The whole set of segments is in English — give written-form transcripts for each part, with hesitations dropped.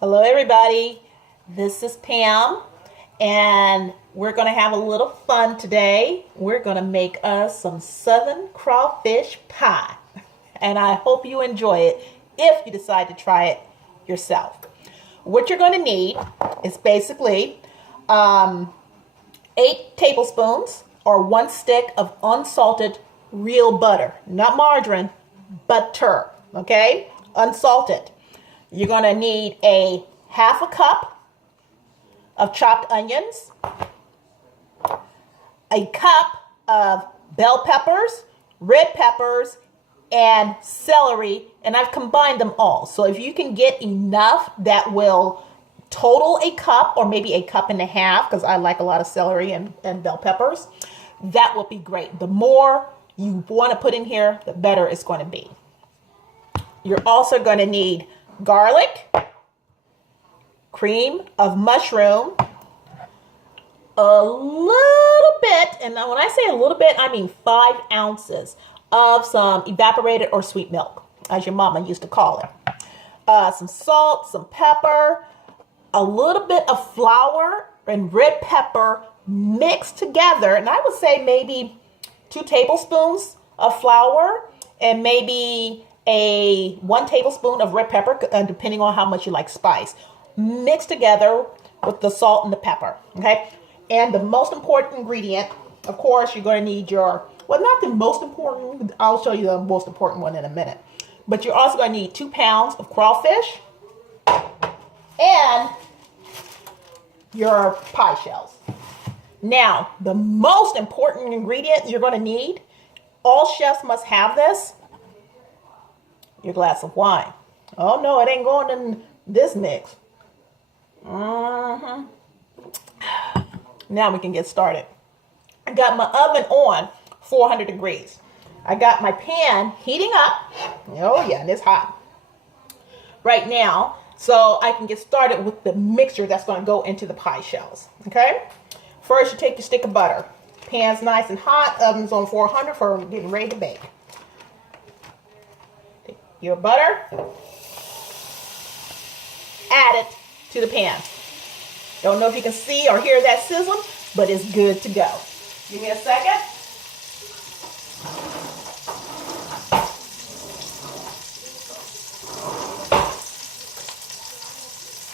Hello, everybody. This is Pam, and we're going to have a little fun today. We're going to make us some southern crawfish pie, and I hope you enjoy it if you decide to try it yourself. What you're going to need is basically 8 tablespoons or 1 stick of unsalted real butter, not margarine, butter, okay? Unsalted. You're going to need a half a cup of chopped onions, a cup of bell peppers, red peppers, and celery, and I've combined them all. So if you can get enough that will total a cup or maybe a cup and a half, because I like a lot of celery and bell peppers, that will be great. The more you want to put in here, the better it's going to be. You're also going to need garlic, cream of mushroom, a little bit, and when I say a little bit, I mean 5 ounces of some evaporated or sweet milk, as your mama used to call it. Some salt, some pepper, a little bit of flour and red pepper mixed together, and I would say maybe 2 tablespoons of flour and maybe 1 tablespoon of red pepper, depending on how much you like spice, mixed together with the salt and the pepper, okay? And the most important ingredient, of course, you're going to need not the most important, I'll show you the most important one in a minute, but you're also going to need 2 pounds of crawfish and your pie shells. Now, the most important ingredient you're going to need, all chefs must have this, your glass of wine. Oh no, it ain't going in this mix. Now we can get started. I got my oven on 400 degrees. I got my pan heating up. Oh yeah, and it's hot right now. So I can get started with the mixture that's going to go into the pie shells. Okay. First, you take your stick of butter. Pan's nice and hot. Oven's on 400 for getting ready to bake. Your butter, add it to the pan. Don't know if you can see or hear that sizzle, but it's good to go. Give me a second.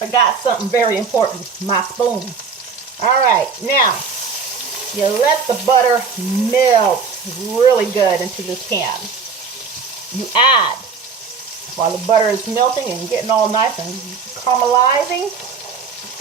I got something very important, my spoon. All right, now you let the butter melt really good into this pan. You add, while the butter is melting and getting all nice and caramelizing,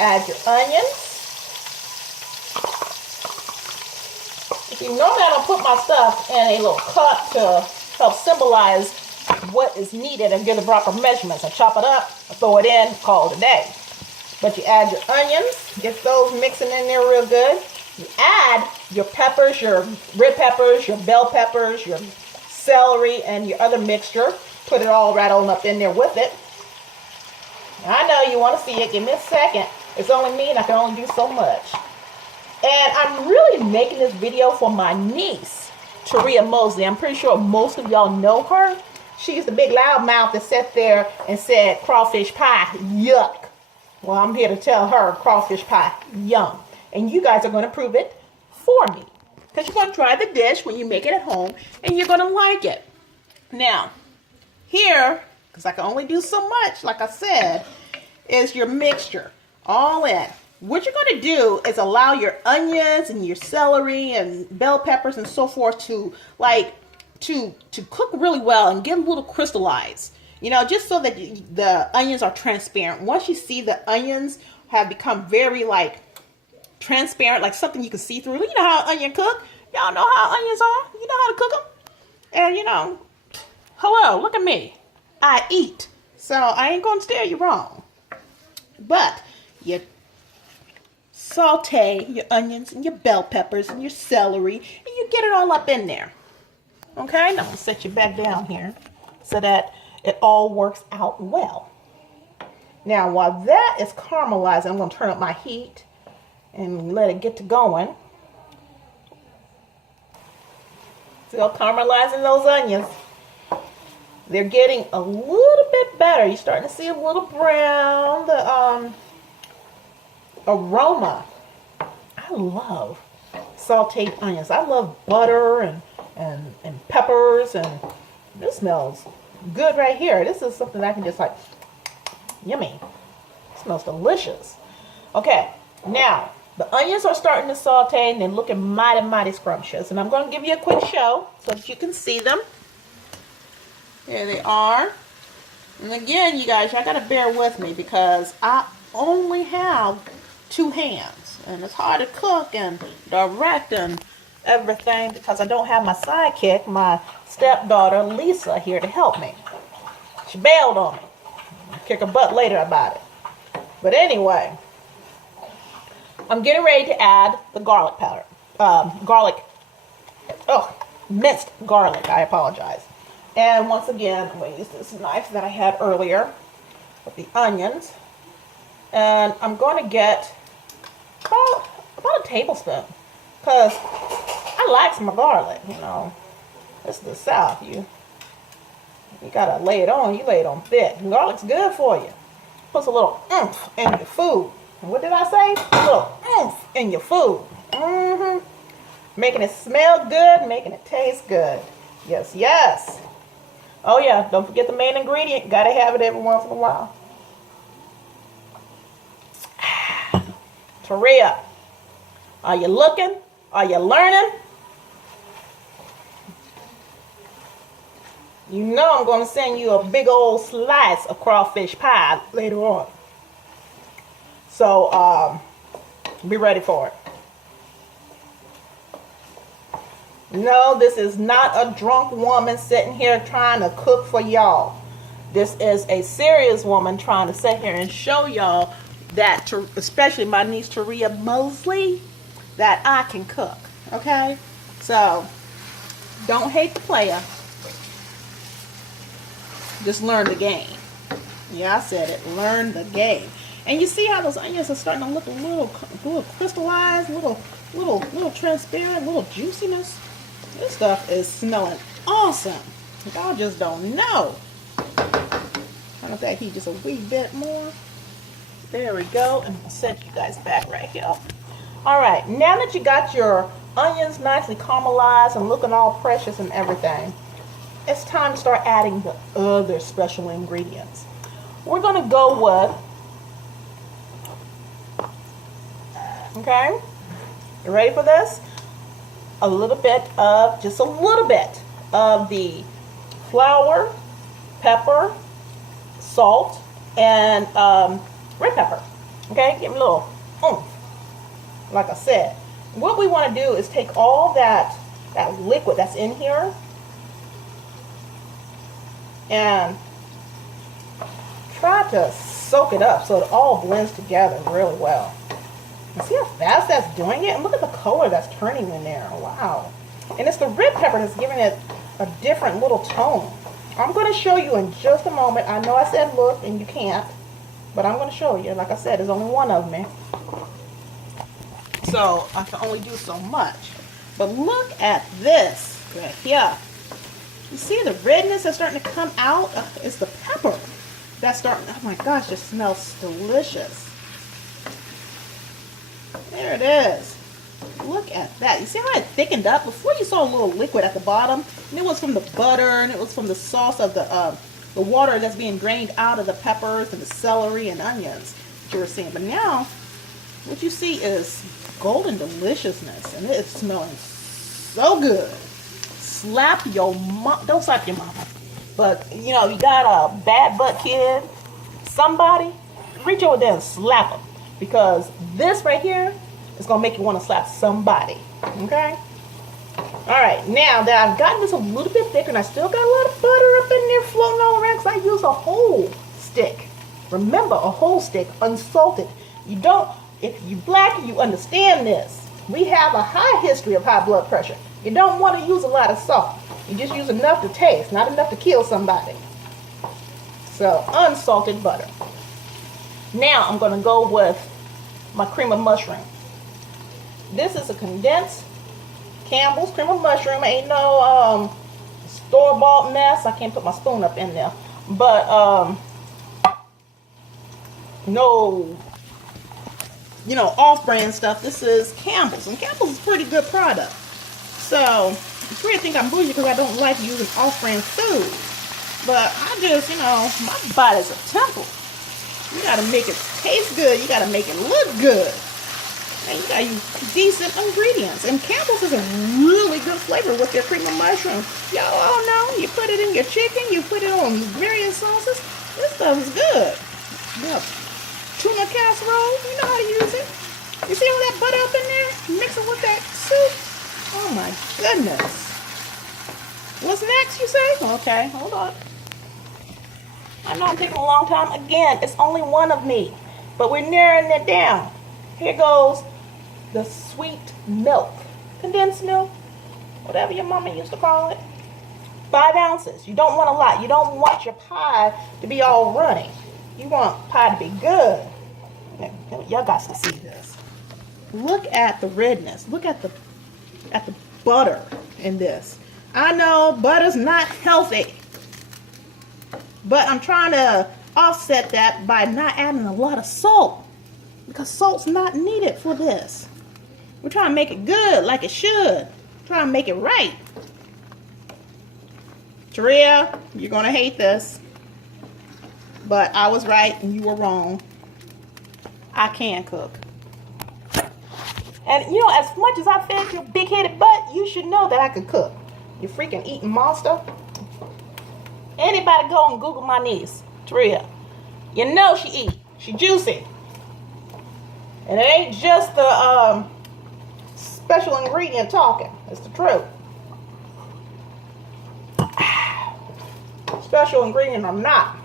add your onions. You normally I don't put my stuff in a little cup to help symbolize what is needed and give the proper measurements. I chop it up, I throw it in, call it a day. But you add your onions, get those mixing in there real good. You add your peppers, your red peppers, your bell peppers, your celery, and your other mixture. Put it all right on up in there with it. I know you want to see it. Give me a second. It's only me and I can only do so much. And I'm really making this video for my niece, Taria Mosley. I'm pretty sure most of y'all know her. She's the big loudmouth that sat there and said crawfish pie, yuck. Well, I'm here to tell her crawfish pie, yum. And you guys are going to prove it for me. Because you're going to try the dish when you make it at home and you're going to like it. Now, here, because I can only do so much, like I said, is your mixture all in. What you're going to do is allow your onions and your celery and bell peppers and so forth to cook really well and get a little crystallized. You know, just so that the onions are transparent. Once you see the onions have become very transparent, like something you can see through. You know how onion cook? Y'all know how onions are? You know how to cook them? And hello, look at me. I eat. So I ain't going to steer you wrong. But you saute your onions and your bell peppers and your celery and you get it all up in there. Okay, now I'm going to set you back down here so that it all works out well. Now while that is caramelizing, I'm going to turn up my heat and let it get to going. Still caramelizing those onions. They're getting a little bit better. You're starting to see a little brown. The aroma. I love sauteed onions. I love butter and peppers, and this smells good right here. This is something I can just like, yummy. It smells delicious. Okay, now the onions are starting to saute and they're looking mighty, mighty scrumptious. And I'm going to give you a quick show so that you can see them. Here they are. And again, you guys, y'all got to bear with me because I only have 2 hands. And it's hard to cook and direct and everything because I don't have my sidekick, my stepdaughter Lisa, here to help me. She bailed on me. I'll kick her butt later about it. But anyway, I'm getting ready to add the garlic powder. Minced garlic. I apologize. And once again, I'm going to use this knife that I had earlier with the onions. And I'm going to get about a tablespoon because I like some garlic, you know. This is the South. You gotta lay it on. You lay it on thick. Garlic's good for you. Puts a little oomph in your food. And what did I say? A little oomph in your food. Making it smell good, making it taste good. Yes, yes. Oh yeah, don't forget the main ingredient. Gotta have it every once in a while. Taria, are you looking? Are you learning? You know I'm going to send you a big old slice of crawfish pie later on. So, be ready for it. No, this is not a drunk woman sitting here trying to cook for y'all. This is a serious woman trying to sit here and show y'all that, especially my niece Taria Mosley, that I can cook. Okay? So, don't hate the player. Just learn the game. Yeah, I said it. Learn the game. And you see how those onions are starting to look a little crystallized, little transparent, little juiciness. This stuff is smelling awesome. Y'all just don't know. Turn up that heat just a wee bit more. There we go. And I'll set you guys back right here. All right. Now that you got your onions nicely caramelized and looking all precious and everything, it's time to start adding the other special ingredients. We're going to go with, okay, you ready for this? Just a little bit of the flour, pepper, salt, and red pepper. Okay, give me a little oomph. Like I said, what we want to do is take all that liquid that's in here and try to soak it up so it all blends together really well. And see how fast that's doing it? And look at the color that's turning in there. Wow. And it's the red pepper that's giving it a different little tone. I'm going to show you in just a moment. I know I said look and you can't, but I'm going to show you. Like I said, there's only one of me, so I can only do so much. But look at this right here. You see the redness that's starting to come out? It's the pepper that's starting. Oh my gosh, it smells delicious. There it is. Look at that. You see how it thickened up? Before you saw a little liquid at the bottom, and it was from the butter, and it was from the sauce of the water that's being drained out of the peppers and the celery and onions that you were seeing. But now, what you see is golden deliciousness, and it's smelling so good. Slap your mom. Don't slap your mama. But, you know, you got a bad butt kid, somebody, reach over there and slap them. Because this right here is going to make you want to slap somebody. Okay? Alright, now that I've gotten this a little bit thicker and I still got a lot of butter up in there floating all around because I use a whole stick. Remember, a whole stick, unsalted. You don't, if you black, you understand this. We have a high history of high blood pressure. You don't want to use a lot of salt. You just use enough to taste, not enough to kill somebody. So, unsalted butter. Now, I'm going to go with my cream of mushroom. This is a condensed Campbell's cream of mushroom. Ain't no store-bought mess. I can't put my spoon up in there. But, no, you know, off-brand stuff. This is Campbell's. And Campbell's is a pretty good product. So, you really think I'm bougie because I don't like using off-brand food. But I just, you know, my body's a temple. You got to make it taste good. You got to make it look good. And you got to use decent ingredients. And Campbell's is a really good flavor with their cream of mushroom. Y'all all know, you put it in your chicken, you put it on various sauces. This stuff is good. Yeah. Tuna casserole, you know how to use it. You see all that butter up in there? Mix it with that soup. Oh my goodness. What's next, you say? Okay, hold on. I know I'm taking a long time. Again, it's only one of me. But we're narrowing it down. Here goes the sweet milk. Condensed milk. Whatever your mama used to call it. 5 ounces. You don't want a lot. You don't want your pie to be all runny. You want pie to be good. Y'all got to see this. Look at the redness. Look at the butter in this. I know butter's not healthy. But I'm trying to offset that by not adding a lot of salt. Because salt's not needed for this. We're trying to make it good like it should. Trying to make it right. Taria, you're going to hate this. But I was right and you were wrong. I can cook. And you know, as much as I fed your big-headed butt, you should know that I could cook. You freaking eating monster. Anybody go and Google my niece, Taria. You know she eat. She juicy. And it ain't just the special ingredient talking. It's the truth. Special ingredient or not.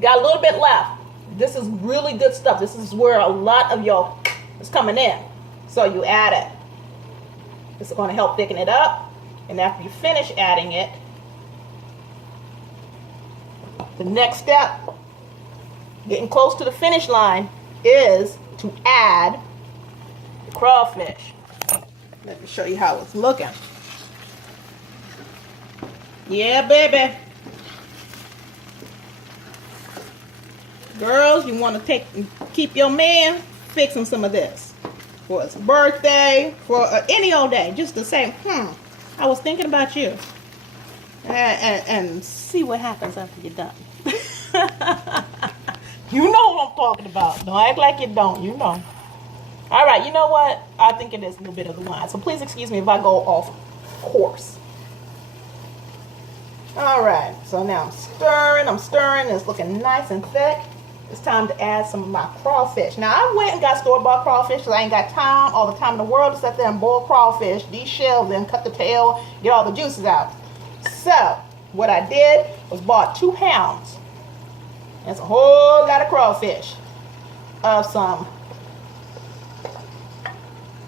Got a little bit left. This is really good stuff. This is where a lot of your is coming in. So you add it. This is going to help thicken it up. And after you finish adding it, the next step, getting close to the finish line, is to add the crawfish. Let me show you how it's looking. Yeah, baby. Girls, you want to keep your man fixing some of this for his birthday, for any old day, just to say, I was thinking about you, and see what happens after you're done. You know what I'm talking about. Don't act like you don't. You know. All right. You know what? I think it is a little bit of the wine. So please excuse me if I go off course. All right. So now I'm stirring. It's looking nice and thick. It's time to add some of my crawfish. Now, I went and got store-bought crawfish because I ain't got time, all the time in the world to sit there and boil crawfish, deshell them, cut the tail, get all the juices out. So, what I did was bought 2 pounds. That's a whole lot of crawfish of some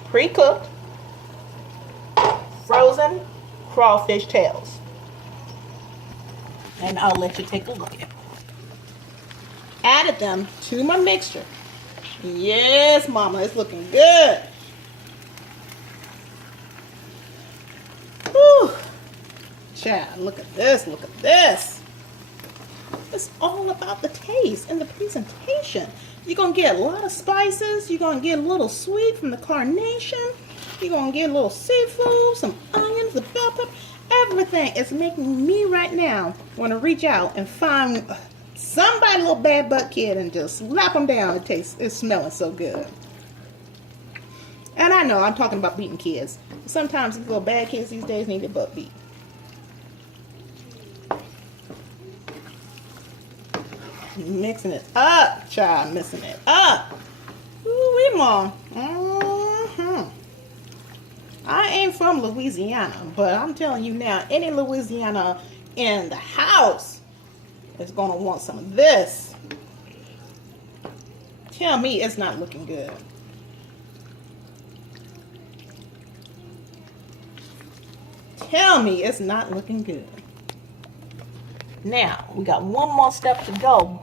pre-cooked frozen crawfish tails. And I'll let you take a look at it. Added them to my mixture. Yes, mama, it's looking good. Whew. Child, look at this, look at this. It's all about the taste and the presentation. You're going to get a lot of spices. You're going to get a little sweet from the carnation. You're going to get a little seafood, some onions, the bell pepper. Everything is making me right now want to reach out and find somebody, little bad butt kid, and just slap them down. It's smelling so good. And I know I'm talking about beating kids. Sometimes these little bad kids these days need their butt beat. Mixing it up, child, mixing it up. Ooh, Mom. I ain't from Louisiana, but I'm telling you now, any Louisiana in the house is gonna want some of this. Tell me it's not looking good. Tell me it's not looking good. Now, we got one more step to go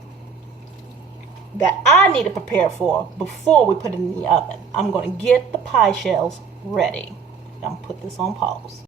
that I need to prepare for before we put it in the oven. I'm going to get the pie shells ready. I'm going to put this on pause.